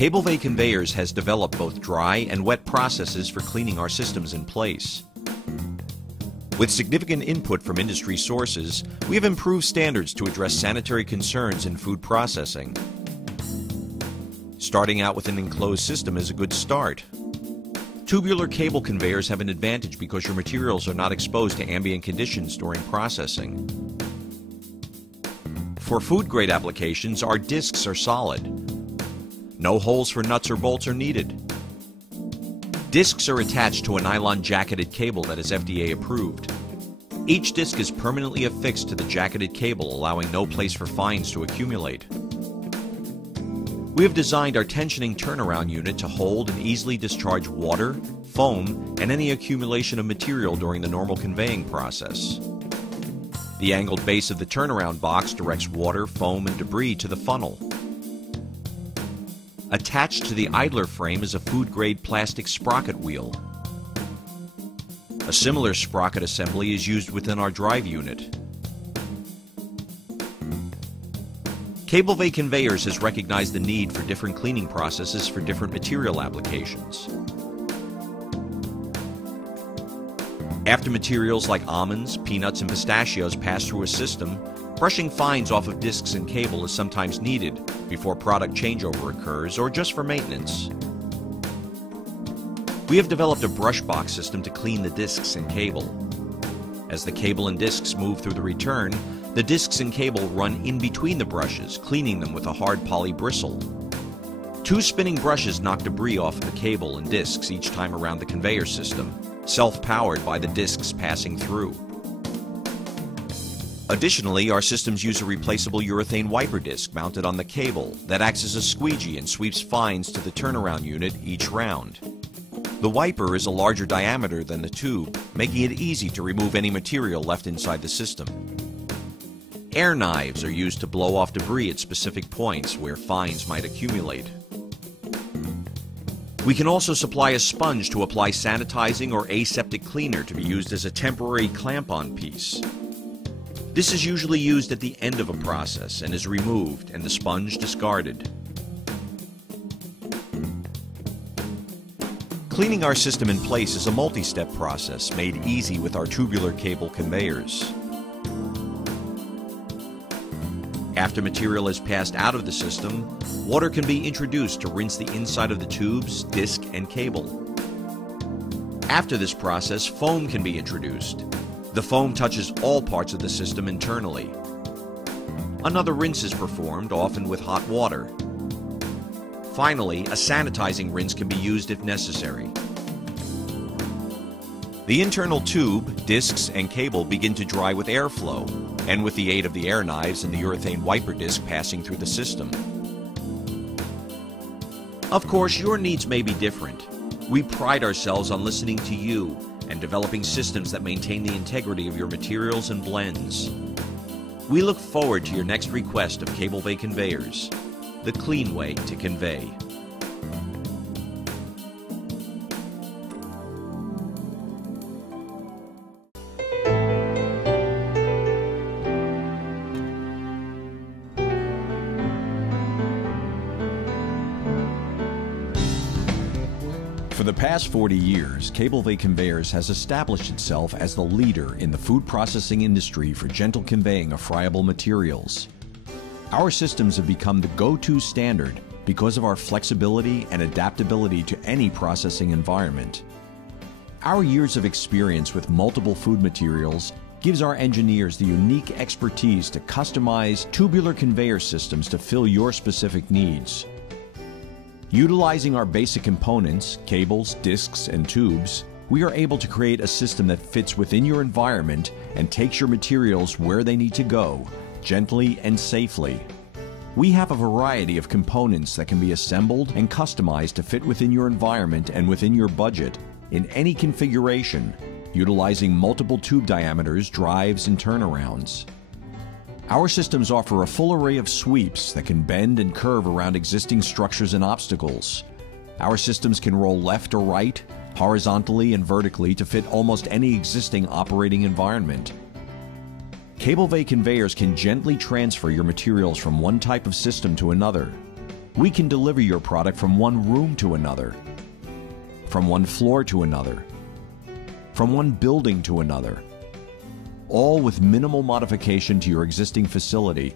Cable-Vay Conveyors has developed both dry and wet processes for cleaning our systems in place. With significant input from industry sources, we have improved standards to address sanitary concerns in food processing. Starting out with an enclosed system is a good start. Tubular cable conveyors have an advantage because your materials are not exposed to ambient conditions during processing. For food-grade applications, our discs are solid. No holes for nuts or bolts are needed. Discs are attached to a nylon jacketed cable that is FDA approved. Each disc is permanently affixed to the jacketed cable, allowing no place for fines to accumulate. We have designed our tensioning turnaround unit to hold and easily discharge water, foam, and any accumulation of material during the normal conveying process. The angled base of the turnaround box directs water, foam, and debris to the funnel. Attached to the idler frame is a food-grade plastic sprocket wheel. A similar sprocket assembly is used within our drive unit. Cable-Vay Conveyors has recognized the need for different cleaning processes for different material applications. After materials like almonds, peanuts, and pistachios pass through a system, brushing fines off of discs and cable is sometimes needed before product changeover occurs or just for maintenance. We have developed a brush box system to clean the discs and cable. As the cable and discs move through the return, the discs and cable run in between the brushes, cleaning them with a hard poly bristle. 2 spinning brushes knock debris off of the cable and discs each time around the conveyor system, self-powered by the discs passing through. Additionally, our systems use a replaceable urethane wiper disc mounted on the cable that acts as a squeegee and sweeps fines to the turnaround unit each round. The wiper is a larger diameter than the tube, making it easy to remove any material left inside the system. Air knives are used to blow off debris at specific points where fines might accumulate. We can also supply a sponge to apply sanitizing or aseptic cleaner to be used as a temporary clamp-on piece. This is usually used at the end of a process and is removed and the sponge discarded. Cleaning our system in place is a multi-step process made easy with our tubular cable conveyors. After material is passed out of the system, water can be introduced to rinse the inside of the tubes, disc, and cable. After this process, foam can be introduced. The foam touches all parts of the system internally. Another rinse is performed, often with hot water. Finally, a sanitizing rinse can be used if necessary. The internal tube, discs, and cable begin to dry with airflow, and with the aid of the air knives and the urethane wiper disc passing through the system. Of course, your needs may be different. We pride ourselves on listening to you and developing systems that maintain the integrity of your materials and blends. We look forward to your next request of Cable-Vay Conveyors, the clean way to convey. For the past 40 years, Cable-Vay Conveyors has established itself as the leader in the food processing industry for gentle conveying of friable materials. Our systems have become the go-to standard because of our flexibility and adaptability to any processing environment. Our years of experience with multiple food materials gives our engineers the unique expertise to customize tubular conveyor systems to fill your specific needs. Utilizing our basic components, cables, discs, and tubes, we are able to create a system that fits within your environment and takes your materials where they need to go, gently and safely. We have a variety of components that can be assembled and customized to fit within your environment and within your budget in any configuration, utilizing multiple tube diameters, drives, and turnarounds. Our systems offer a full array of sweeps that can bend and curve around existing structures and obstacles. Our systems can roll left or right, horizontally and vertically to fit almost any existing operating environment. Cable-Vay Conveyors can gently transfer your materials from one type of system to another. We can deliver your product from one room to another, from one floor to another, from one building to another, all with minimal modification to your existing facility.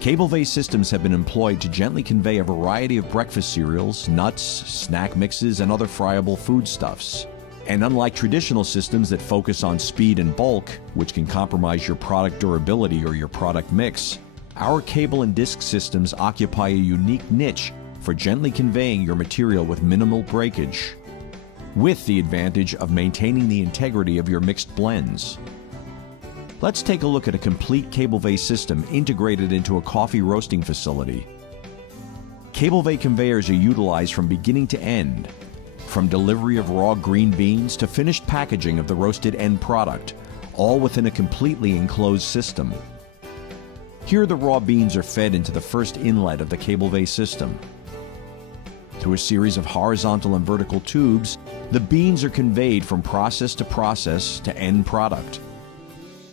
Cable vase systems have been employed to gently convey a variety of breakfast cereals, nuts, snack mixes, and other friable foodstuffs. And unlike traditional systems that focus on speed and bulk, which can compromise your product durability or your product mix, our cable and disc systems occupy a unique niche for gently conveying your material with minimal breakage, with the advantage of maintaining the integrity of your mixed blends. Let's take a look at a complete cable vase system integrated into a coffee roasting facility. Cable vase conveyors are utilized from beginning to end, from delivery of raw green beans to finished packaging of the roasted end product, all within a completely enclosed system. Here the raw beans are fed into the first inlet of the cable vase system. Through a series of horizontal and vertical tubes, the beans are conveyed from process to end product.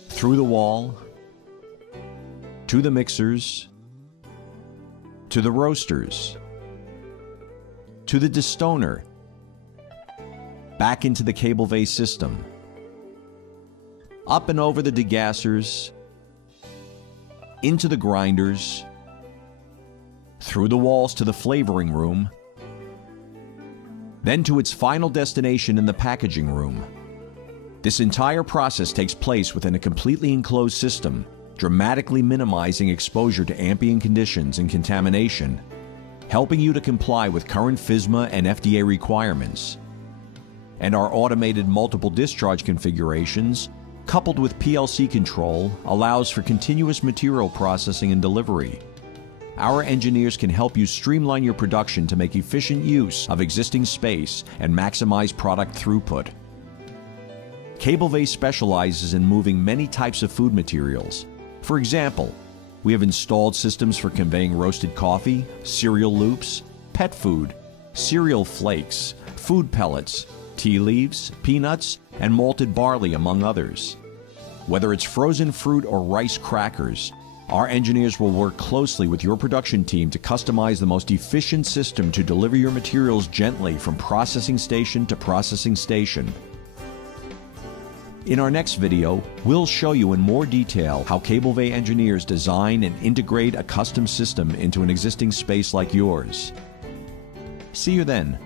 Through the wall, to the mixers, to the roasters, to the destoner, back into the cable vase system, up and over the degassers, into the grinders, through the walls to the flavoring room, then to its final destination in the packaging room. This entire process takes place within a completely enclosed system, dramatically minimizing exposure to ambient conditions and contamination, helping you to comply with current FSMA and FDA requirements. And our automated multiple discharge configurations, coupled with PLC control, allows for continuous material processing and delivery. Our engineers can help you streamline your production to make efficient use of existing space and maximize product throughput. Cable vase specializes in moving many types of food materials. For example, we have installed systems for conveying roasted coffee, cereal loops, pet food, cereal flakes, food pellets, tea leaves, peanuts, and malted barley, among others. Whether it's frozen fruit or rice crackers, our engineers will work closely with your production team to customize the most efficient system to deliver your materials gently from processing station to processing station. In our next video, we'll show you in more detail how cable vase engineers design and integrate a custom system into an existing space like yours. See you then.